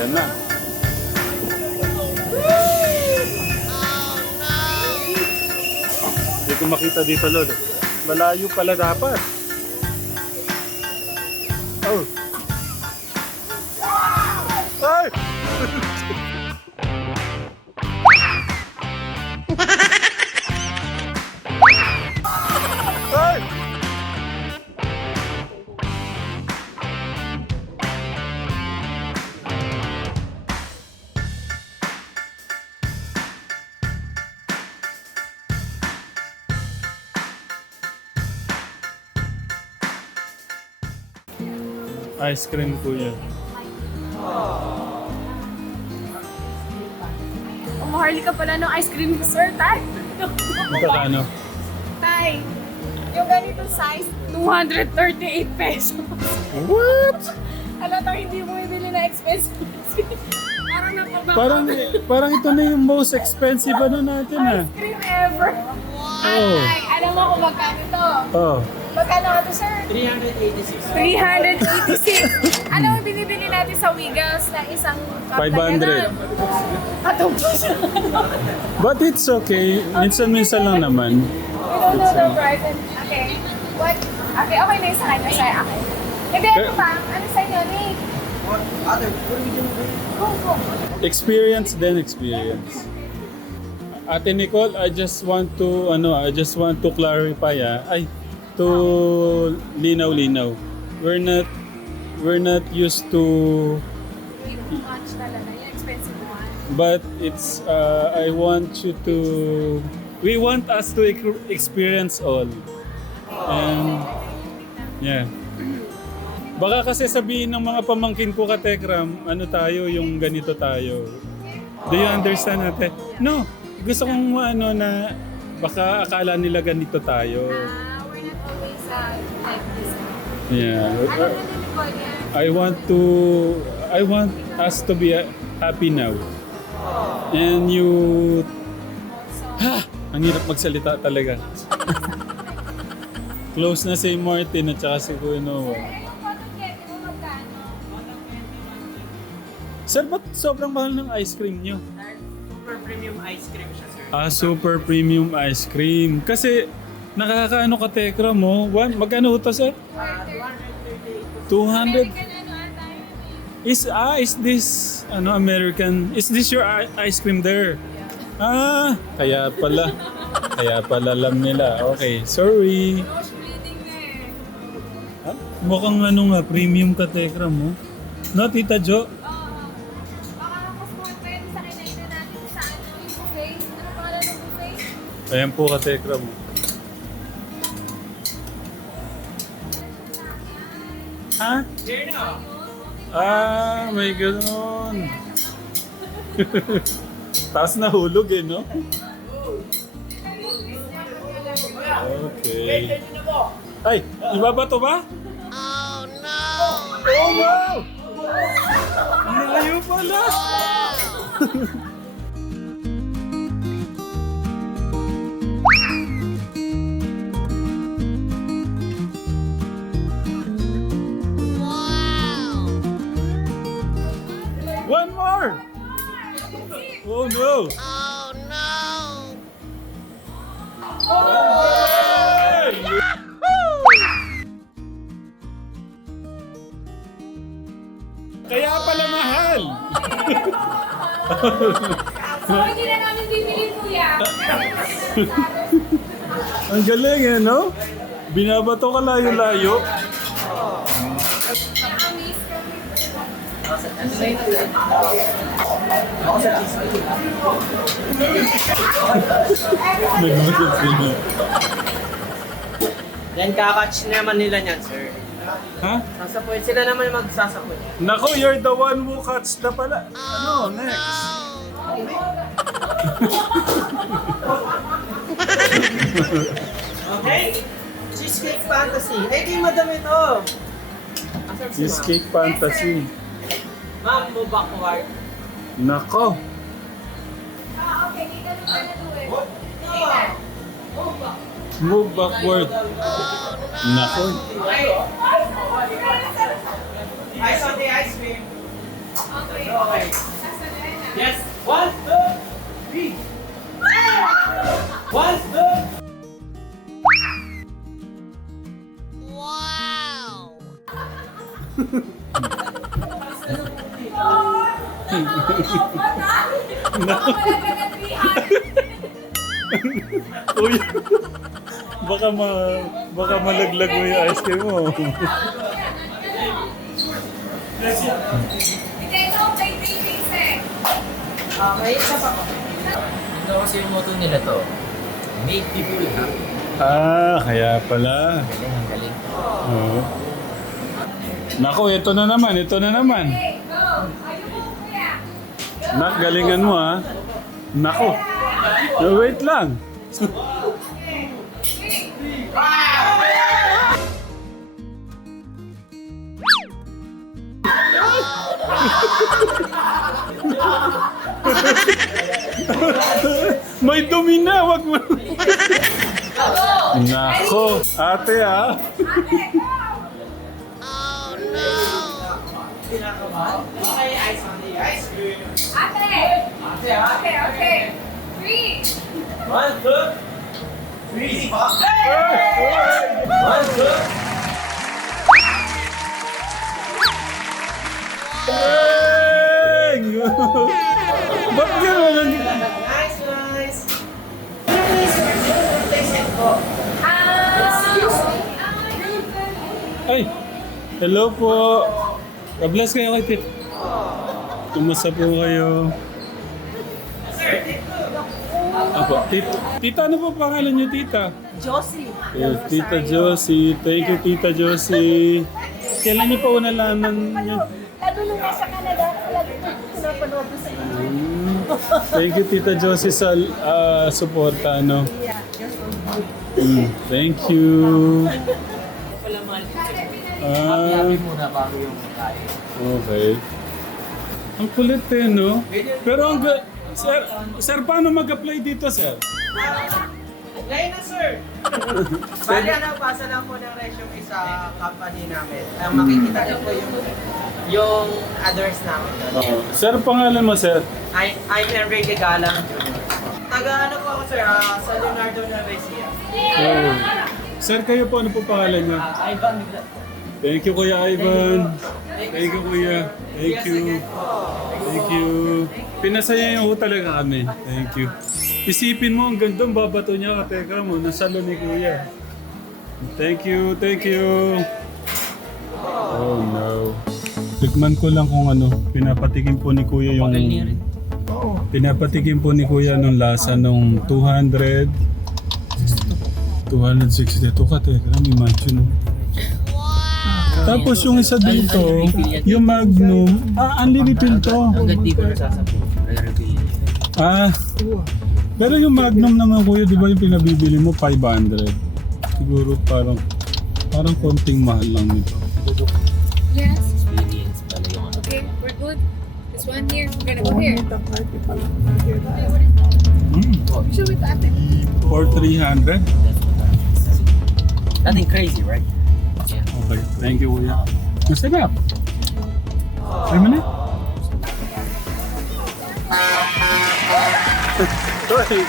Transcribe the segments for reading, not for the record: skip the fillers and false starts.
Yan na. Hindi ko makita dito, Lolo. Malayo pala dapat. Oh. Ay! Ay! Ice cream po yan. Maharli ka pala ng ice cream, sir, tay. Magkakano? Tay, yung ganito size, 238 pesos. What? Halata, hindi mo ibili na expensive. Parang napabaka. Parang ito na yung most expensive ano natin ah. Ice cream ever. Oh. Ay, alam mo kung magkano to? Oh. Magkano nga to, sir? 386. 386. Ano ang binibili natin sa Wiggles na isang cup 500. Atong siya. But it's okay. Minsan-minsan lang naman. We don't know the price. Okay. What? Okay, okay na yung sa kanya. Sa akin. Hindi, ano pa? Ano sa inyo, Nick? What are we doing? Go. Experience then experience. Ate Nicole, I just want to clarify to linaw-linaw. We're not used to, Way too much talaga. Yung expensive one. but it's we want us to experience all. And yeah. Baka kasi sabihin ng mga pamangkin ko ka Tekram, ano tayo, yung ganito tayo. Do you understand ate? No. Gusto kong na baka akala nila ganito tayo. We're not always like this. Yeah. Ano na Nicole yan? I want us to be happy now. And you ang hirap magsalita talaga. Close na si Martin at saka si Kuya Noah. Yung cotton candy mo magkano? Sir, ba't sobrang mahal ng ice cream nyo? Super premium ice cream siya, sir. Super premium ice cream. Kasi nakakaano ka Tekra mo? Magkano ito sir? 200. American ano ata yun. Is this American? Is this your ice cream there? Kaya pala. Kaya pala alam nila. Okay, sorry. Nose bleeding na eh. Mukhang premium ka Tekra mo. No, Tita Jo? Baka mas more pwede sa kinainan natin sa yung buffet. Ano pangalan ng buffet? Ayan po ka Tekra mo. Ha? Here na. May ganoon. Taas na hulog eh, no? Okay. Ay, ibabato ba? Oh no! Oh no! Layo pala! One more! Oh no! Oh no! Kaya pala mahal! So, hindi na namin bibili kuya. Ang galing eh, no? Binabato ka layo-layo. Amaze kami. Nagmagat sila. Then kakatch naman nila niyan, sir. Ha? Sasapuin sila naman magsasapuin. Nako, you're the one who cuts na pala. Ano, next? Okay? Cheesecake fantasy. Eh, kay madam ito. Asan si Cheesecake fantasy. Ma'am, mo backward. Nako. Okay, kita nyo na to eh. Kita. Move backward. Nako. Ice on the ice cream. Okay. Uy, baka malaglag mo yung ice cream mo. Hindi, ito, may 3 things eh. Okay, isa pa po. Ito kasi yung motto nila to. Make people happy. Kaya pala. Galing, ang galing. Oo. Naku, ito na naman. Okay, go. Ayun mo, kuya. Nak, galingan mo ha. Naku. Wait lang. Okay. 3. May dumi na, wag mo. Nako, ate ha. Okay, ice on the ice cream. Ate! Okay, okay. 3. 1, 2, 3. One, two. Bang! Ba't gano'n? Nice, nice. Please, taste it po. Excuse me. Ay, hello po. God-bless kayo kay Tit. Kumusta po kayo? Ako, tita, ano po pangalan niyo, tita? Josie. Yes, Tita Josie. Thank you, Tita Josie. Kailan niyo pa nalaman niyo? Lalo nung nasa Canada, lagi ko pinapanood ko sa inyo. Thank you, Tita Josie, sa suporta, no? Thank you. Wala mahal. Ah, Happy muna bago yung kain. okay. Ang kulit eh, no? Pero ang sir, paano mag-apply dito, sir? Ngayon na, sir. Bali, pasa lang po ng resume sa company namin. Makikita niyo po yung others namin. Sir, pangalan mo, sir? I'm Enrique Galang Jr. Taga ano po ako, sir? Sa Leonardo Navesia. Oh. Sir, kayo po, ano po pangalan niyo? Ivan Migla. Thank you, Kuya Ivan. Thank you, Kuya. Thank you. Thank you. Pinasaya niyo po talaga kami. Thank you. Isipin mo, ang gandang babato niya ka, teka mo, nasa salon ni Kuya. Thank you, thank you. Oh no. Tikman ko lang kung ano, pinapatikim po ni Kuya yung... Pinapatikim po ni Kuya nung lasa nung 200... 262 ka, teka, may macho no. Tapos yung isa dito, yung Magnum, unlimited to. Hanggang di ko nasasapo. Pero yung Magnum naman kuya, di ba yung pinabibili mo 500? Siguro parang konting mahal lang nito. Yes. Experience pala yung ano. Okay, we're good. This one here. We're gonna go here. Show it to ate. For 300? Nothing crazy, right? Yeah. Okay, thank you kuya. Masarap. Ay mo na? Sorry.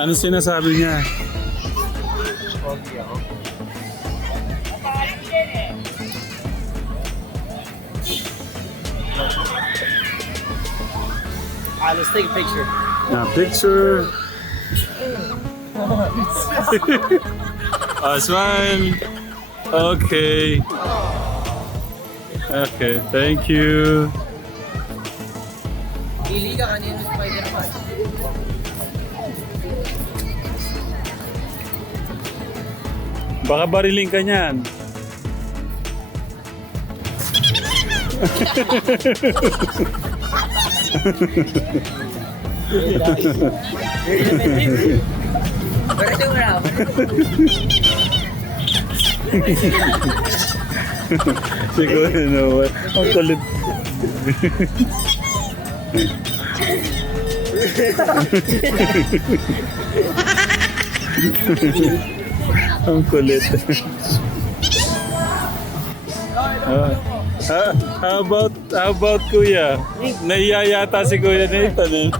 Ano sinasabi niya? Let's take a picture. Picture. Smile. Okay. Okay, thank you. Pili ka kanino Spider-Man. Baka bariling ka niyan. Pero yung rap. Siguro naman. Ang kulit. Ang kulit. How about Kuya? Naiya yata si Kuya Nathan eh.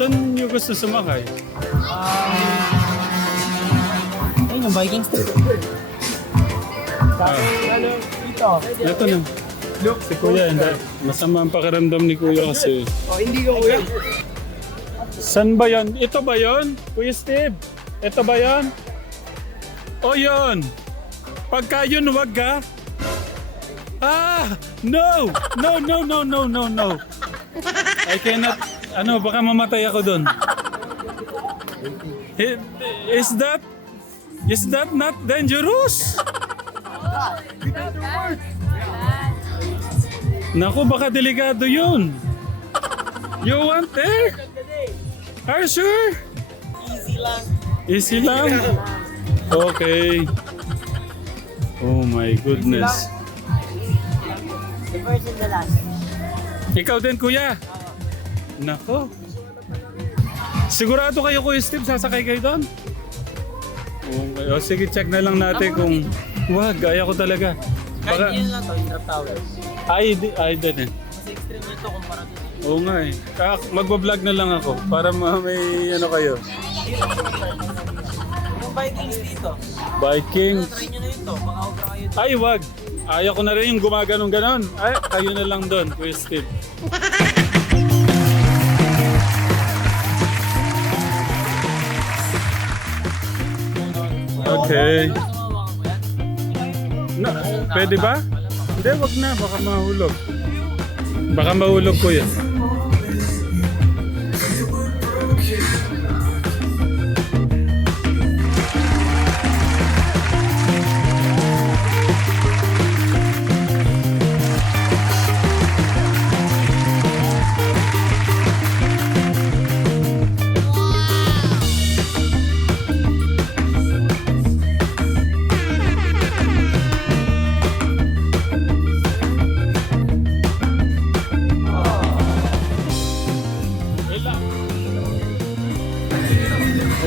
Saan niyo gusto sumakay? Ayun yung Vikings. Ito na. Si Kuya, hindi. Masama ang pakiramdam ni Kuya kasi. Hindi ko kuya. San ba yan? Ito ba yon? Kuya Steve? Ito ba yan? O yun! Pagka yun, wag ka. Ah! No! No, no, no, no, no, no. I cannot... Ano, baka mamatay ako doon. Is that not dangerous? Naku, baka delikado yun. You want eh? Are you sure? Easy lang. Easy lang? Okay. Oh my goodness. The first and the last. Ikaw din, Kuya? Nako. Sigurado kayo, Kuya Steve, sasakay kayo doon? Okay. O, sige, check na lang natin kung... Wag, ayaw ko talaga. Kahit yun lang to, yung drop towers. Ay, din eh. Mas extreme nito kumpara to. Oo nga eh. Magbablog na lang ako para may ano kayo. Yung Vikings dito. Vikings. Try nyo na yun to. Baka obra kayo dito. Ay, wag. Ayaw ko na rin yung gumaganon-ganon. Ay, kayo na lang doon, Kuya Steve. Okay. Na, pwede ba? Hindi, wag na. Baka mahulog. Baka mahulog, Kuya.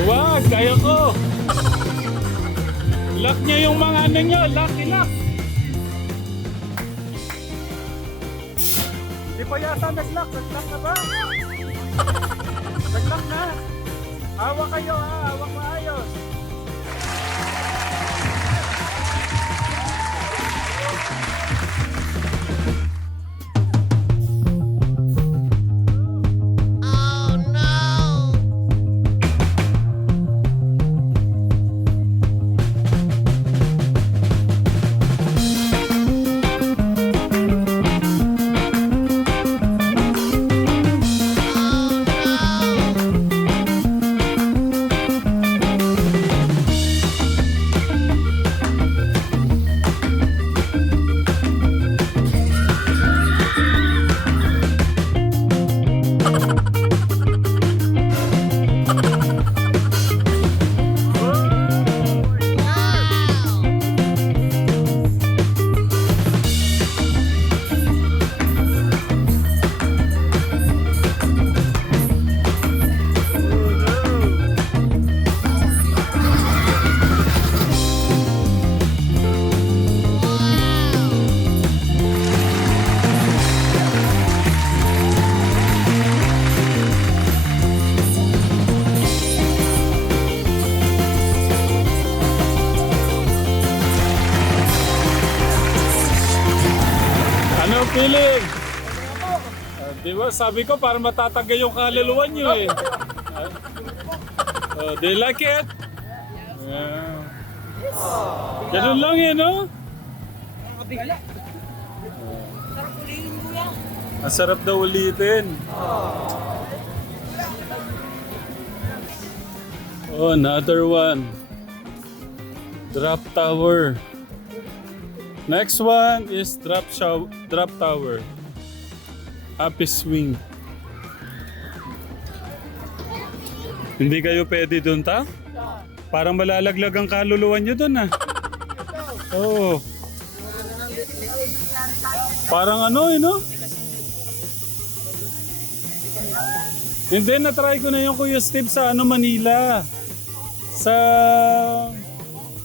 Wag, kaya ko. Lock niya yung mga ano niyo, lock. Di pa yata nag-lock na ba? Nag-lock na. Hawak kayo ha, hawak maayos. Feeling? Di ba? Sabi ko para matatagay yung kaluluwa nyo eh. Do you like it? Yeah. Ganun lang eh, no? Ang sarap daw ulitin. Oh, another one. Drop tower. Next one is drop tower. Happy swing. Hindi kayo pwede doon, ta? Parang malalaglag ang kaluluwa nyo doon, ah. Oo. Parang ano, no? Hindi, na-try ko na yung Kuya Steve sa Manila. Sa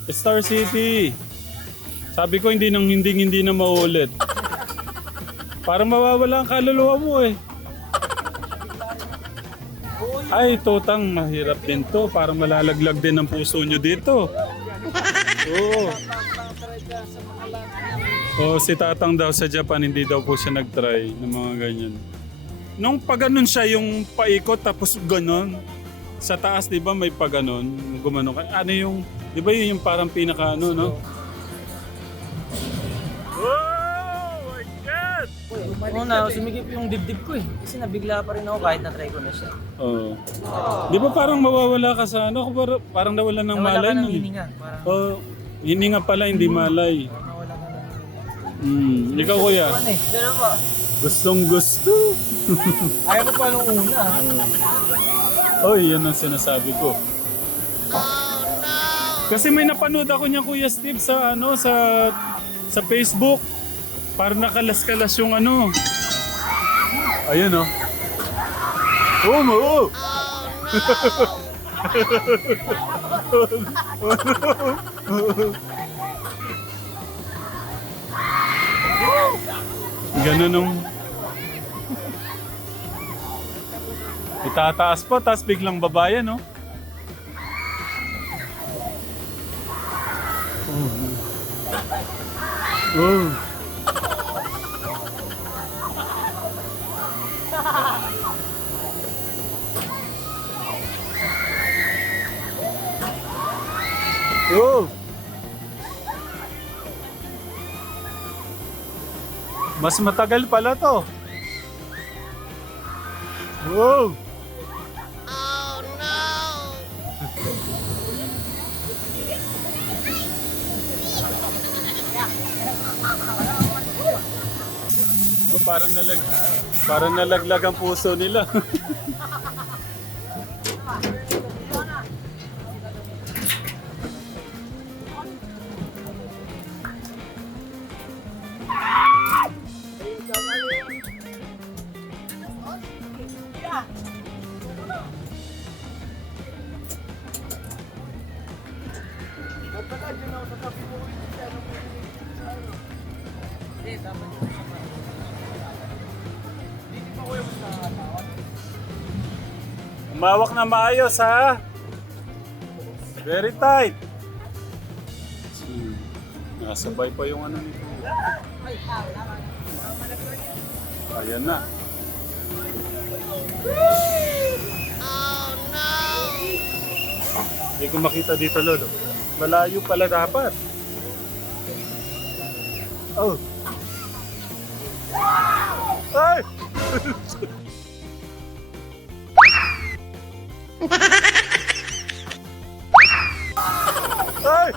Star City. Sabi ko hindi na maulit. Parang mawawala ang kaluluwa mo eh. Ay, Totang, mahirap din to. Parang malalaglag din ang puso nyo dito. Oo. Oh, si Tatang daw sa Japan, hindi daw po siya nag-try ng mga ganyan. Nung pag-ganon siya, yung paikot tapos ganon. Sa taas, di ba may pag-ganon? Gumano ka. Ano yung, di ba yun yung parang pinaka ano, no? Oh my God! Una, sumigip yung dibdib ko eh. Kasi nabigla pa rin ako kahit na-try ko na siya. Oo. Di ba parang mawawala ka sa ano? Parang nawala ng Nawala malay. ka ng no? hininga. Parang Oh, hininga pala, hindi malay. nawala ka ng Ikaw kuya, ano eh. Ganun ba? gustong gusto. Ayaw ko pa nung una. Oy, yan ang sinasabi ko. Kasi may napanood ako niya Kuya Steve sa ano sa Facebook. Parang nakalas-kalas yung ano. Ayun oh. Oh, mo. Ganun nung itataas pa, tapos biglang babaya, no? Oh. Oh. Mas matagal pala to. Wow. Oh, parang nalaglag ang puso nila. Umawak na maayos ha. Very tight. Nasabay pa yung ano nito. Ayan na. Oh no! Hindi ko makita dito, Lolo. Malayo pala dapat. Oh. Ay! Ay!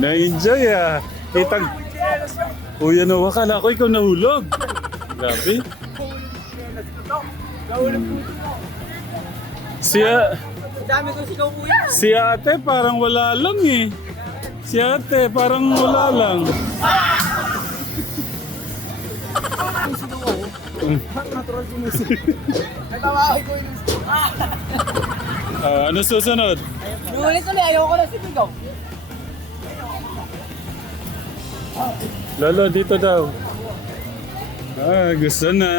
Na-enjoy ah. Itag... Uy, ano, akala ko ikaw nahulog. Grabe. Dami ko sigaw kuya. Si ate parang wala lang eh. Si ate parang wala lang. Ano susunod? Nulit ulit, ayoko na sigaw. Lolo, dito daw. Gusto na.